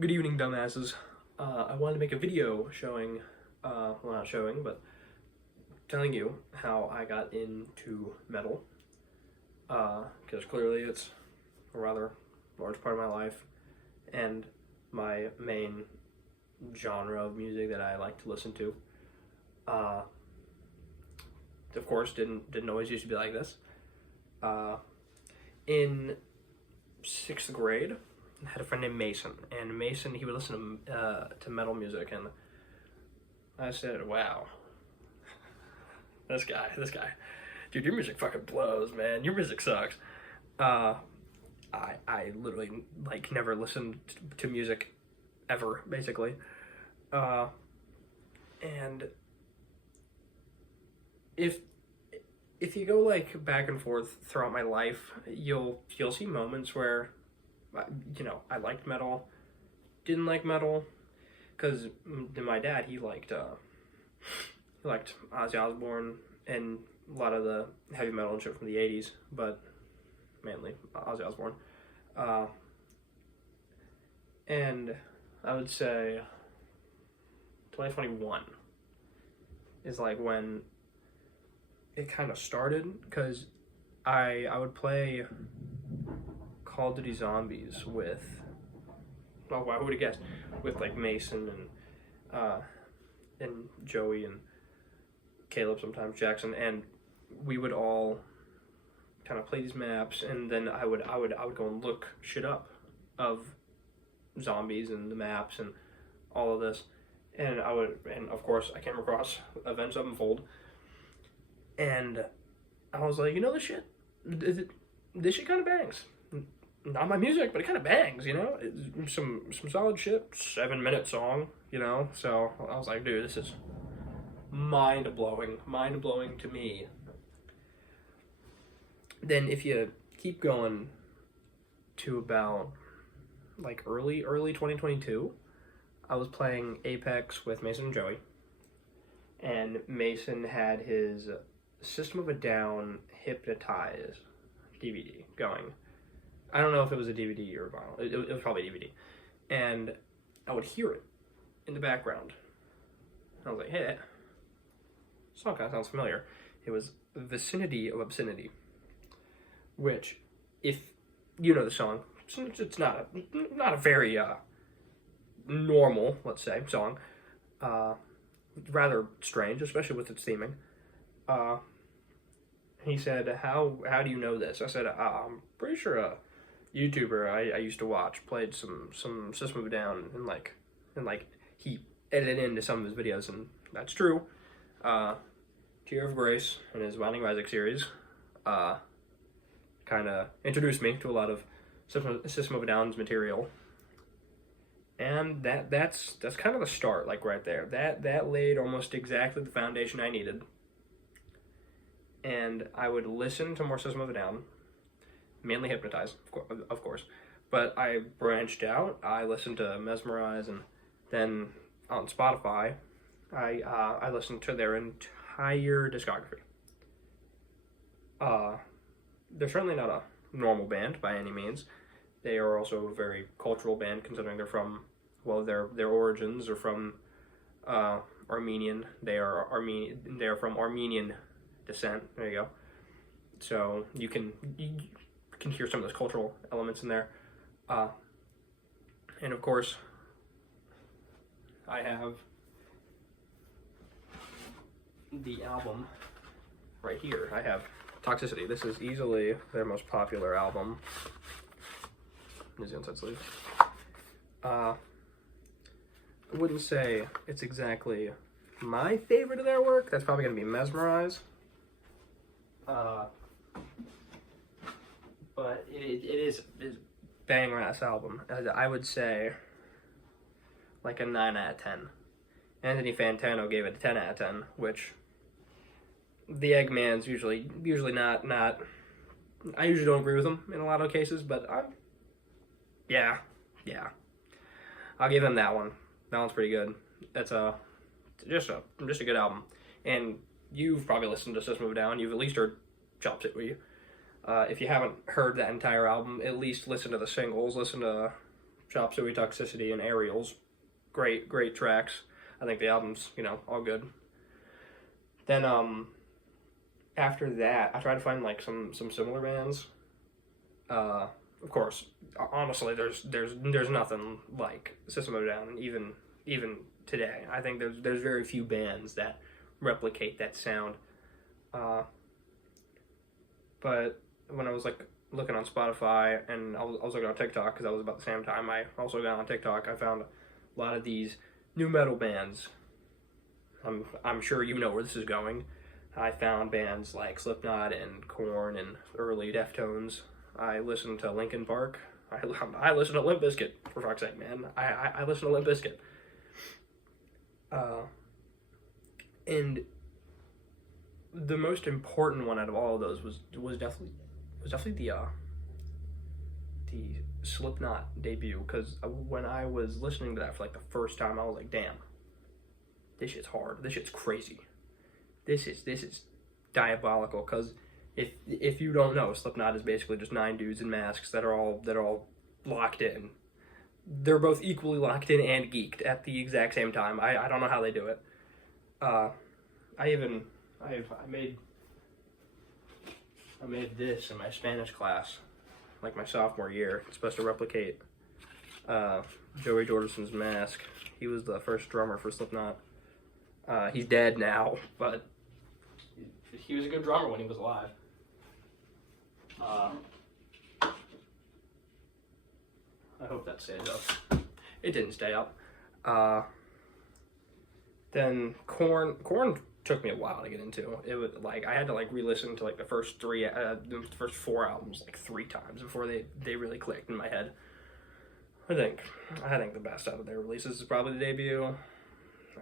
Good evening, dumbasses. I wanted to make a video showing, well, not showing, but telling you how I got into metal. Because clearly it's a rather large part of my life and my main genre of music that I like to listen to. Of course, didn't always used to be like this. In 6th grade, I had a friend named Mason, and Mason, he would listen to metal music, and I said, wow, this guy, dude, your music fucking blows, man, your music sucks. I literally, like, never listened to music ever, basically, and if you go, like, back and forth throughout my life, you'll see moments where, I liked metal, didn't like metal, because my dad, he liked Ozzy Osbourne and a lot of the heavy metal and shit from the 80s, but mainly Ozzy Osbourne. And I would say 2021 is like when it kind of started, because I would play Call of Duty Zombies with, well, why would have guessed, with like Mason and Joey and Caleb, sometimes Jackson, and we would all kind of play these maps, and then I would go and look shit up of zombies and the maps and all of this, and of course I came across Avenged Sevenfold, and I was like, this shit, this shit kind of bangs. Not my music, but it kind of bangs, It's some solid shit, 7-minute song, So I was like, dude, this is mind blowing to me. Then if you keep going to about like early 2022, I was playing Apex with Mason and Joey, and Mason had his System of a Down Hypnotize DVD going. I don't know if it was a DVD or a vinyl. It was probably a DVD. And I would hear it in the background. I was like, hey, that song kind of sounds familiar. It was Vicinity of Obscenity, which, if you know the song, it's not a very normal, let's say, song. Rather strange, especially with its theming. He said, how do you know this? I said, I'm pretty sure a YouTuber I used to watch played some System of a Down, and he edited into some of his videos, and that's true. Tear of Grace and his Binding of Isaac series kind of introduced me to a lot of System of a Down's material, and that's kind of the start, like right there. That laid almost exactly the foundation I needed. And I would listen to more System of a Down, mainly Hypnotize, of course, but I branched out. I listened to Mesmerize, and then on Spotify, I listened to their entire discography. They're certainly not a normal band by any means. They are also a very cultural band, considering they're from, well, their origins are from Armenian. They are from Armenian descent. There you go. So you can hear some of those cultural elements in there, and of course I have the album right here. I have Toxicity. This is easily their most popular album. Here's the inside sleeve. I wouldn't say it's exactly my favorite of their work. That's probably going to be Mesmerize. But it is bang ass album. I would say like a 9 out of 10. Anthony Fantano gave it a 10 out of 10, which the Eggman's usually not. I usually don't agree with him in a lot of cases, but yeah, I'll give him that one. That one's pretty good. That's just a good album. And you've probably listened to System of a Down. You've at least heard Chopstick, will you? If you haven't heard that entire album, at least listen to the singles. Listen to Chop Suey Toxicity, and Aerials. Great tracks. I think the album's, all good. Then, after that, I tried to find, like, some similar bands. Of course, honestly, there's nothing like System of a Down, even today. I think there's very few bands that replicate that sound. But when I was like looking on Spotify, and I was looking on TikTok, because that was about the same time I also got on TikTok, I found a lot of these new metal bands. I'm sure you know where this is going. I found bands like Slipknot and Korn and early Deftones. I listened to Linkin Park. I listened to Limp Bizkit, for fuck's sake, man. I listened to Limp Bizkit. And the most important one out of all of those was definitely the Slipknot debut, because when I was listening to that for like the first time, I was like, damn, this shit's hard. This shit's crazy. This is diabolical, because if you don't know, Slipknot is basically just 9 dudes in masks that are all locked in. They're both equally locked in and geeked at the exact same time. I don't know how they do it. I made this in my Spanish class, like my sophomore year. It's supposed to replicate Joey Jordison's mask. He was the first drummer for Slipknot. He's dead now, but he was a good drummer when he was alive. I hope that stays up. It didn't stay up. Then Korn took me a while to get into. It was like I had to like re-listen to like the first 4 albums like 3 times before they really clicked in my head. I think the best out of their releases is probably the debut.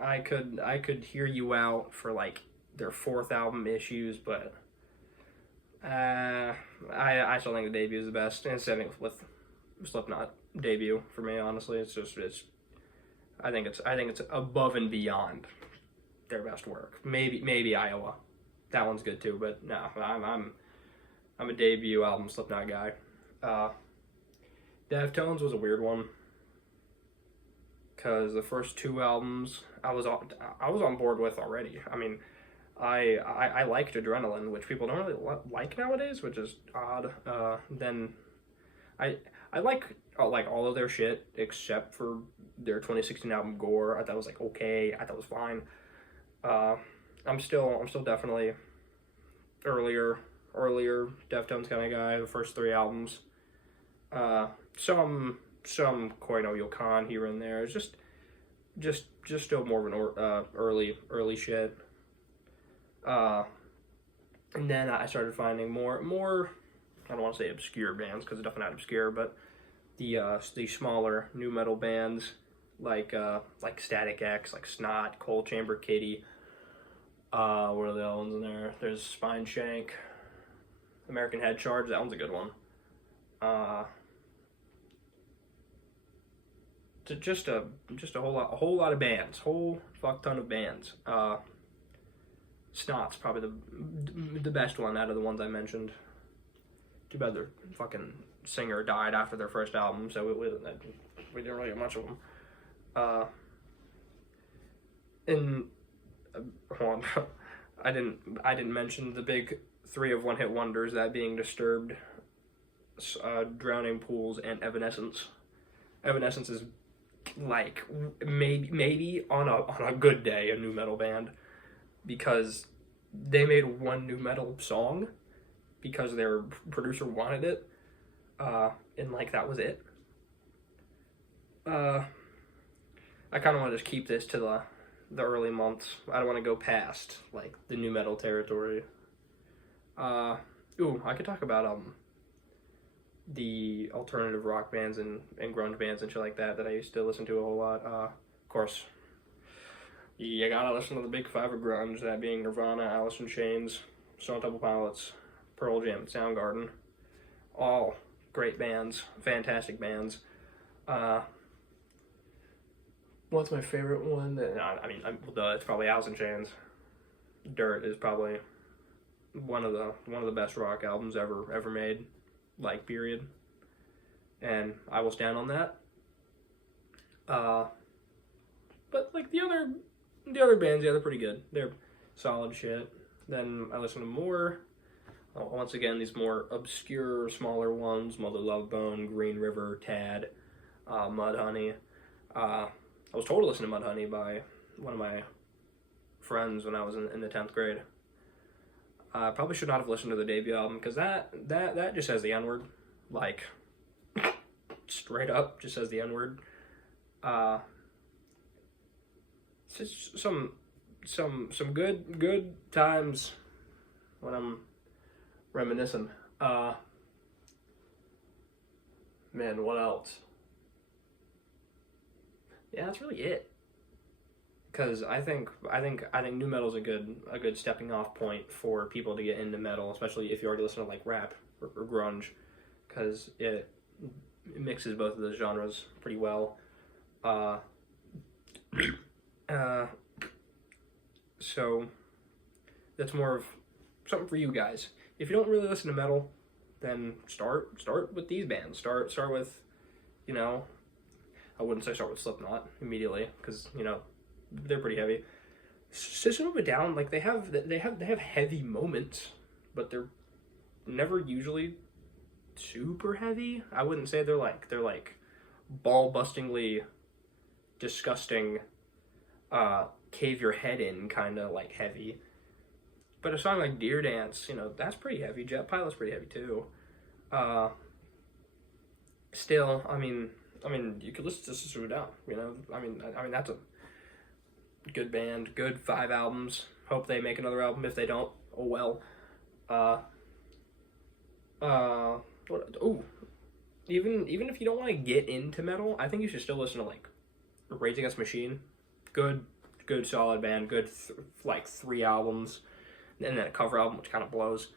I could hear you out for like their 4th album, Issues, but I still think the debut is the best. And same with Slipknot debut for me. Honestly, I think it's above and beyond their best work. Maybe Iowa, that one's good too. But no, I'm a debut album Slipknot guy. Deftones was a weird one, because the first 2 albums I was on board with already. I mean, I liked Adrenaline, which people don't really like nowadays, which is odd. Then I like all of their shit except for their 2016 album Gore. I thought it was like okay. I thought it was fine. I'm still definitely earlier Deftones kind of guy. The first 3 albums. Some Koino Yokan here and there. It's just still more of an early shit. And then I started finding more I don't want to say obscure bands, because it's definitely not obscure, but the smaller new metal bands like Static X, like Snot, Cold Chamber Kitty. What are the other ones in there? There's Spine Shank, American Head Charge. That one's a good one. Just a whole lot of bands, whole fuck ton of bands. Snot's probably the best one out of the ones I mentioned. Too bad their fucking singer died after their first album, so we didn't really get much of them. Hold on. I didn't mention the big 3 of one-hit wonders, that being Disturbed, Drowning Pools, and Evanescence. Evanescence is like maybe on a good day a new metal band, because they made one new metal song because their producer wanted it, and like that was it. I kind of want to just keep this to the early months. I don't want to go past like the new metal territory. I could talk about the alternative rock bands and grunge bands and shit like that I used to listen to a whole lot. Of course, you gotta listen to the big 5 of grunge, that being Nirvana, Alice in Chains, Stone Temple Pilots, Pearl Jam, Soundgarden. All great bands, fantastic bands. What's my favorite one? It's probably Alice in Chains. Dirt is probably one of the best rock albums ever made, like, period. And I will stand on that. Uh, but like the other bands, yeah, they're pretty good. They're solid shit. Then I listen to more. Once again, these more obscure, smaller ones: Mother Love Bone, Green River, Tad, Mudhoney. I was told to listen to Mudhoney by one of my friends when I was in the 10th grade. I probably should not have listened to the debut album because that just says the N word, like straight up just says the N word. It's just some good times when I'm reminiscing. Man, what else? Yeah, that's really it. Because I think new metal is a good stepping off point for people to get into metal, especially if you already listen to like rap or grunge, because it mixes both of those genres pretty well. So that's more of something for you guys. If you don't really listen to metal, then start with these bands. Start with, you know, I wouldn't say start with Slipknot immediately because they're pretty heavy. System of a Down, like they have heavy moments, but they're never usually super heavy. I wouldn't say they're like ball bustingly disgusting, cave your head in kind of like heavy. But a song like Deer Dance, that's pretty heavy. Jet Pilot's pretty heavy too. Still, I mean, you could listen to System of a Down. I mean that's a good band, good 5 albums. Hope they make another album. If they don't, oh well. Even if you don't want to get into metal, I think you should still listen to like Rage Against the Machine. Good solid band. Good 3 albums, and then a cover album which kind of blows.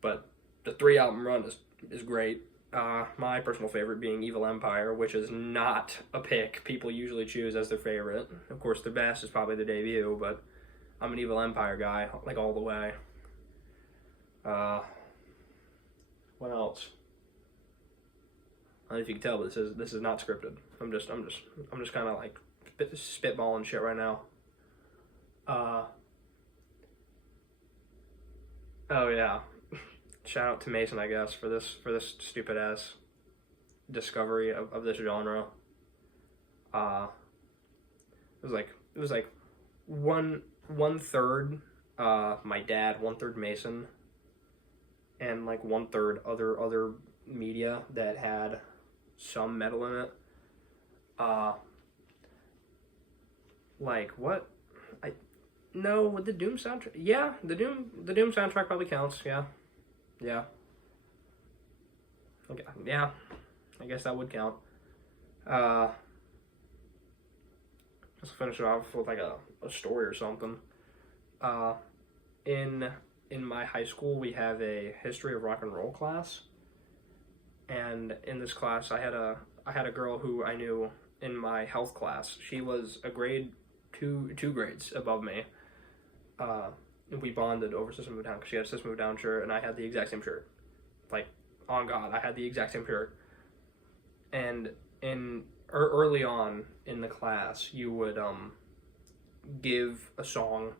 But the 3 album run is great. My personal favorite being Evil Empire, which is not a pick people usually choose as their favorite. Of course, the best is probably the debut, but I'm an Evil Empire guy, like all the way. What else? I don't know if you can tell, but this is not scripted. I'm just kind of like spitballing shit right now. Oh yeah. Shout out to Mason, I guess, for this stupid ass discovery of this genre. It was like one third my dad, 1/3 Mason, and like 1/3 other media that had some metal in it. Like what? No, with the Doom soundtrack. Yeah, the Doom soundtrack probably counts. Yeah. Okay, yeah, I guess that would count. Let's finish it off with like a story or something. In my high school, we have a history of rock and roll class, and in this class, I had a girl who I knew in my health class. She was a grade two grades above me. We bonded over System of a Down because she had a System of a Down shirt and I had the exact same shirt. Like, on God, I had the exact same shirt. And early on in the class, you would give a song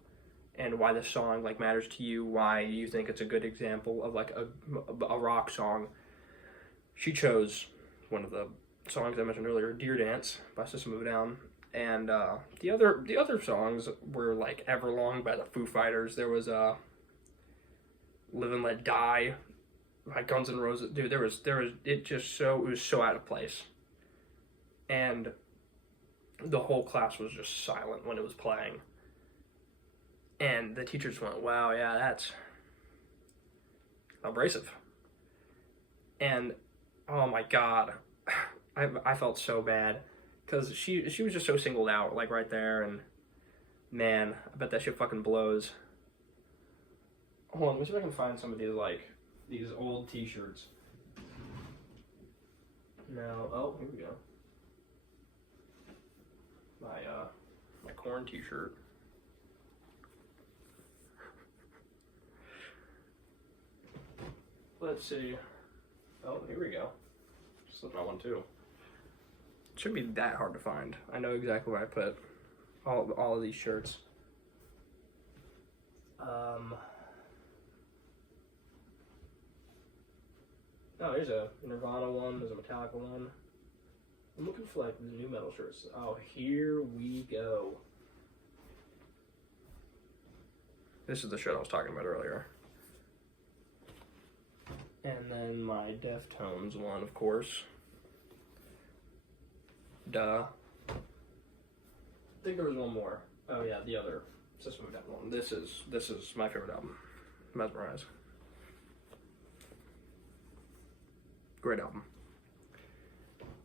and why the song like matters to you, why you think it's a good example of like a rock song. She chose one of the songs I mentioned earlier, Deer Dance by System of a Down. And the other songs were like Everlong by the Foo Fighters. There was Live and Let Die by Guns N' Roses. Dude, it was so out of place. And the whole class was just silent when it was playing. And the teachers went, "Wow, yeah, that's abrasive." And oh my God, I felt so bad. Because she was just so singled out, like, right there, and, man, I bet that shit fucking blows. Hold on, let me see if I can find some of these, like, these old t-shirts. No, oh, here we go. My Korn t-shirt. Let's see. Oh, here we go. Slip my one, too. shouldn't be that hard to find. I know exactly where I put all of these shirts. Oh, there's a Nirvana one, there's a Metallica one. I'm looking for like the new metal shirts. Oh, here we go. This is the shirt I was talking about earlier. And then my Deftones one, of course. Duh. I think there was one more. Oh yeah, the other System of a Down one. This is my favorite album. Mesmerize. Great album.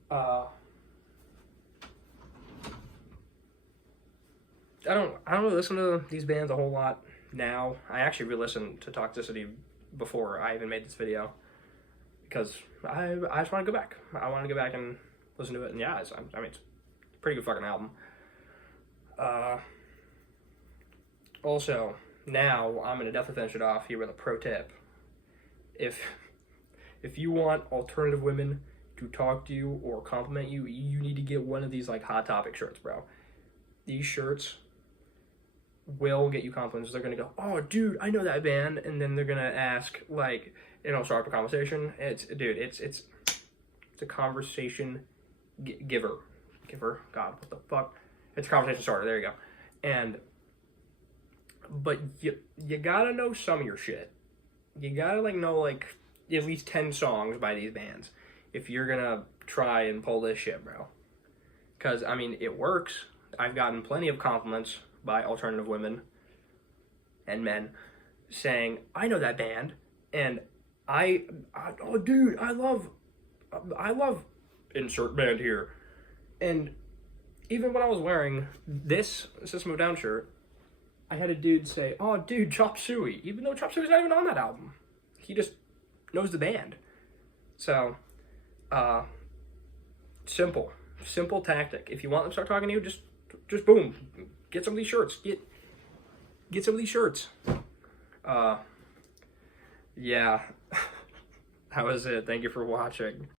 I don't really listen to these bands a whole lot now. I actually re-listened to Toxicity before I even made this video because I just want to go back. I want to go back and listen to it, and yeah, I mean, it's a pretty good fucking album. Also, now I'm gonna definitely finish it off here with a pro tip. If you want alternative women to talk to you or compliment you, you need to get one of these like Hot Topic shirts, bro. These shirts will get you compliments. They're gonna go, "Oh, dude, I know that band," and then they're gonna ask, like, start up a conversation. It's a conversation giver. God, what the fuck? It's a conversation starter. There you go. But you gotta know some of your shit. You gotta know at least 10 songs by these bands if you're gonna try and pull this shit, bro. Because, I mean, it works. I've gotten plenty of compliments by alternative women and men saying, "I know that band," and oh, dude, I love insert band here. And even when I was wearing this System of a Down shirt, I had a dude say, "Oh, dude, Chop Suey," even though Chop Suey's not even on that album. He just knows the band. So, simple tactic. If you want them to start talking to you, just boom, get some of these shirts. Get some of these shirts. Yeah, that was it. Thank you for watching.